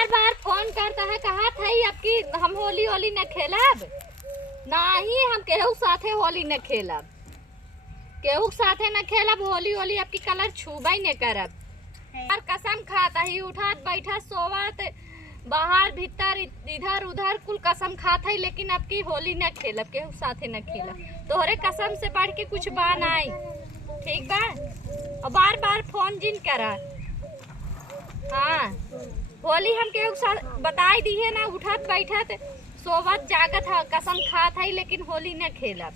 बार बार phone करता है, कहा था आपकी हम होली होली न खेलब, ना ही हम केहू साथे होली न खेलब, केहू साथे न खेलब होली होली, आपकी कलर छूबा ही न करब। और कसम खाता ही, उठत बैठत सोवत बाहर भीतर इधर उधर कुल कसम खात है, लेकिन आपकी होली न खेलब, केहू साथे न खेलब। तोहरे कसम से बढ़ के कुछ बा नहीं, ठीक बा। और बार बार फोन जिन करा। हाँ, होली हम केहू साथ बताई दी है ना, उठत बैठत सोवत जागत है, कसम खात है, लेकिन होली न खेलब।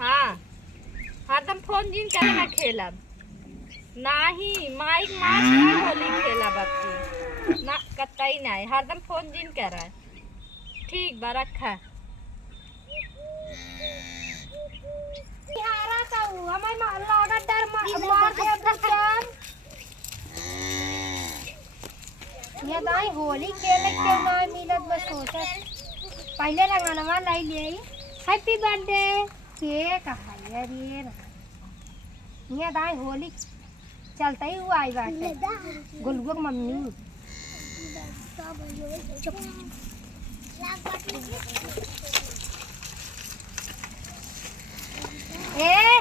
हाँ, हरदम फोन जिन करे न खेलब, नाही माइक मास ना होली खेलब आपकी ना, कतई नहीं, हरदम फोन जिन करा। ठीक बा, रखा। ये दाई होली खेले के ना मिलत, बस सोचत पहले रंगनवा लाई ले, हैप्पी बर्थडे केक है रे। ये दाई होली चलता ही हुआ आई बाटे गुलगुल मम्मी। ए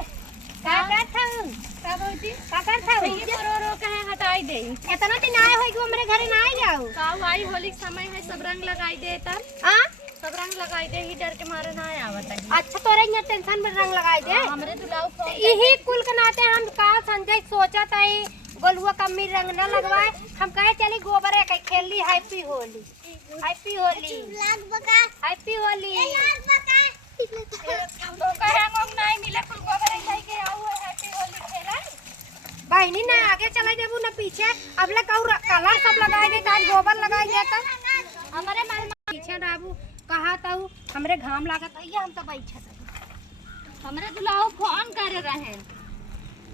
का करत हूं, का बोलती का करत हूं, ये रो कहे हटाई दे। इतना दिन आए होई कि हमरे घरे ना आई जाओ। काऊ आई होली के समय है, सब रंग लगाई दे तब। हां, सब रंग लगाई दे, ही डर के मारे ना आवत है। अच्छा तोरे यहाँ टेंशन में रंग लगाई दे। हमरे दुलाऊ फोन यही कुल के नाते हम का संजय सोचत है गोलुआ कम्मी रंग न लगवाए, हम कहे चली गोबर है खेल ली। Happy Holi, happy Holi, happy Holi. तो कहे हम नहीं मिले, कुल गोबर है के आऊ हैप्पी होली खेला। बहनी ना आगे चला देबू ना पीछे, अब लग कलर सब लगाए दे, आज गोबर लगाए दे त हमारे मन पीछे राबू कहा ताऊ हमरे घाम लागत है, हम तो बैठत है। हमरे दुलाऊ फोन करे रहे,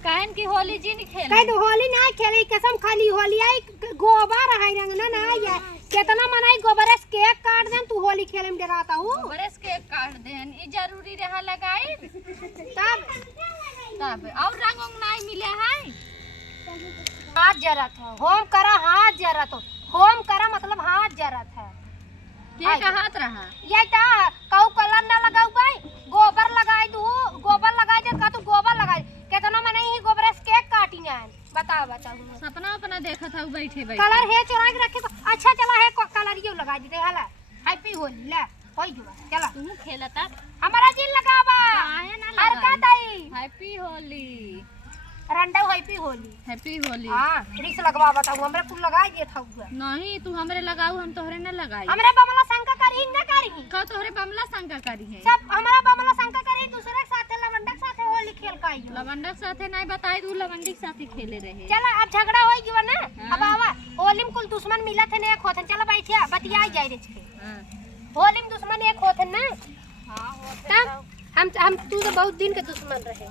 कहन की होली जी नहीं खेल। कह दो होली ना खेले, कसम खाली होली आई गोबर है रंग ना ना है, कितना मनाई गोबर से केक काट देन, तू होली खेले में डराता हूं। गोबर से केक काट देन, ई जरूरी रहा लगाई तब और रंग नहीं मिले है। हाथ जरत है, होम करा हाथ जरत हो, होम करा मतलब हाथ जरत है। के कहत रहा ये ता कहू कलर ना लगाऊ भाई, गोबर लगाई दू, गोबर लगाई दे का तू गोबर लगाई, कितना मने ही गोबर से केक काटी ना। बताओ बताओ, सपना अपना देखा था बैठे बैठे। कलर है चोरा के रखे तो अच्छा चला है, को कलर ये लगा दे हला। हैप्पी होली ले होई जुआ चला, तू खेलता हमारा जिन लगावा काहे ना हर का दई हैप्पी होली, रंडा हैप्पी होली, हैप्पी होली। हां रिस लगवा बताऊ, हमरे कुल लगाई दे था हुआ नहीं, तू हमरे लगाऊ, हम तोहरे न लगाई। हमरे बमला शंका करी ना करी, का तोहरे बमला शंका करी है। सब हमारा बमला शंका करी, दूसरे के साथे लवंडा के साथे होली खेल का आई। लवंडा के साथे नहीं बताई, तू लवंडी के साथे खेले रहे। चला अब झगड़ा होई गयो ना, अब आवा होली में कुल दुश्मन मिला थे ने, एक होथन चला बैठिया बतियाई जाई रे छे। हां, होली में दुश्मन एक होथन ना। हां होते हम तू तो बहुत दिन के दुश्मन रहे।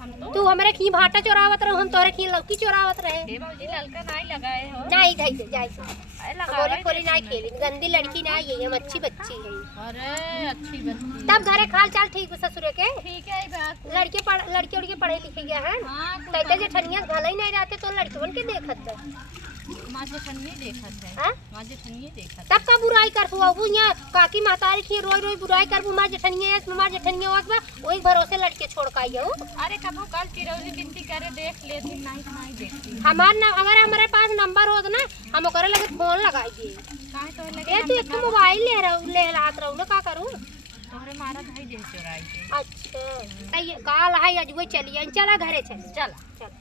हम तो तू हमरे की भाटा चोरावत रहो, हम तोरे की लौकी चोरावत रहे। हे बाबूजी ललका नहीं लगाए हो। नहीं जाई दे जाई से अरे होली लगावे फोली नहीं खेली, गंदी लड़की ना ये, हम अच्छी बच्ची है। अरे अच्छी बच्ची। तब घरे खाल चाल ठीक है ससुरे के, ठीक है बात। लड़के उड़के पढ़े लिखे गया है। हां, तैते जेठनिया भले ही नहीं रहते तो लड़कियों के देखत है। मां जेठनी देखत है। हां, मां जेठनी देखत। तब का बुराई करबू, अब यहाँ काकी मातारी की रोई रोई बुराई करबू, मां जेठनिया है, मां जेठनिया होत बा ओही भरोसे लड़के छोड़ के आइयो। अरे कबो कल चिरौरी गिनती करे देख लेती, नहीं देखती। हमारे पास नंबर होत ना, हम ओकरे लगे फोन लगाई दिए। काहे तो लगे ए तू एक मोबाइल ले हाथ रहू ना, का करूं तोहरे मारा भाई दे चोराई के। अच्छा तई काल है अजुए चलिए, चला घरे चल, चला चल।